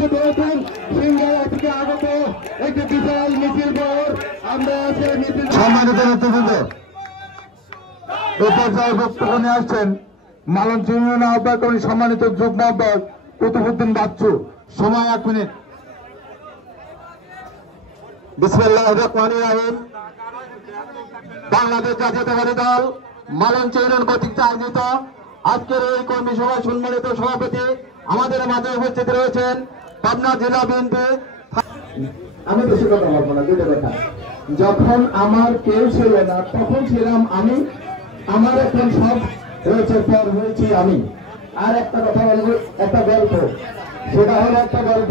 হচ্ছে নতুন সিংহারা থেকে আগত একটি বিশাল মিছিল পর আমরা সেই মিছিল সম্মানিত নেতৃবৃন্দ এই পর্যায়ে বক্তব্য নিয়ে আসছেন মালঞ্চ ইউনিয়ন আহ্বায়ক কমিটির সম্মানিত যুগ্ম আহ্বায়ক কুতুবউদ্দিন বাচ্চু। সময় 1 মিনিট। বিসমিল্লাহির রহমানির রহিম। বাংলাদেশ জাতীয়তাবাদী দল মালঞ্চ ইউনিয়ন কর্তৃক আয়োজিত আজকের এই কর্মী সভায় সম্মানিত সভাপতি আমাদের মাঝে উপস্থিত রয়েছেন পাবনা জেলা বিএনপি। আমি বেশি কথা বলবো না, দুটো কথা। যখন আমার কেউ ছিল না তখন ছিলাম আমি, আমার এখন সব রয়েছে, পর হয়েছি আমি। আর একটা কথা বলবো, একটা গল্প, সেটা হলো একটা গল্প।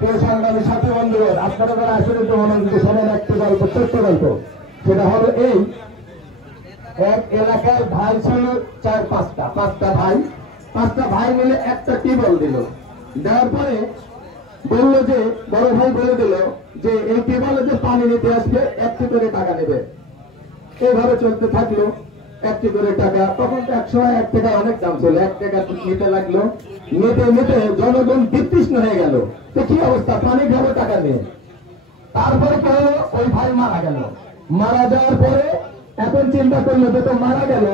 কেউ সংগ্রামী সাথী বন্ধুগণ, আপনারা যারা আসলে তো মনে শোনেন একটা গল্প, ছোট্ট গল্প। সেটা হলো এই, এক এলাকার ভাই ছিল পাঁচটা ভাই মিলে একটা টিউবওয়েল দিল। দেওয়ার পরে বললো যে, বড় ভাই বলে দিল যে এই টিউবওয়েলে যে পানি নিতে আসবে 1টি করে টাকা নেবে। এইভাবে চলতে থাকলো, 1টি করে টাকা। তখন তো 1 টাকা অনেক দাম ছিল, 1 টাকা নিতে লাগলো। নিতে জনগণ বিতৃষ্ণ হয়ে গেল, তো কি অবস্থা, পানি খাবো টাকা নিয়ে। তারপরে কেউ ওই ভাই মারা গেল। মারা যাওয়ার পরে এখন চিন্তা করলো যে তো মারা গেল,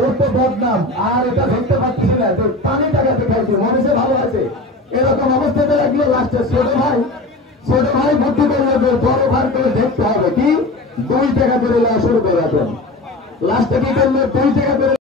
ওর তো বদনাম, আর এটা ধরতে পারতেছি না, তো পানি টাকাতে খাইছে, মনে ভালো আছে। এরকম অবস্থাতে লাগলো। লাস্টে ছোট ভাই বুদ্ধি করলো যে বড় ভাই করে দেখতে হবে কি 2 টাকা করে শুরু করে দেন। লাস্টে কি করলো, 2 টাকা করে